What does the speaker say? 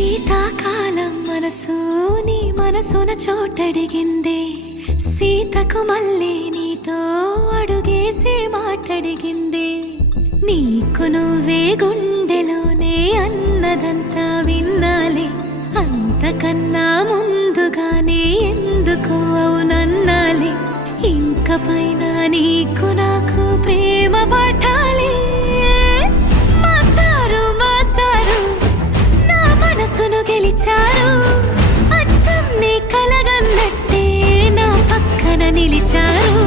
శీతాకాలం మనసు నీ మనసున చోటడిగిందే, సీతకు మళ్ళీ నీతో అడుగేసి మాటడిగిందే. నీకు నువ్వే గుండెలోనే అన్నదంతా విన్నాలే, అంతకన్నా ముందుగానే ఎందుకు అవునన్నాలే. ఇంక పైన నీకు నాకు ప్రేమ పాఠాలే. మాస్టారు మాస్టారు నా మనసును గెలిచారు, అచ్చం నీ కలగన్నట్టే నా పక్కన నిలిచారు.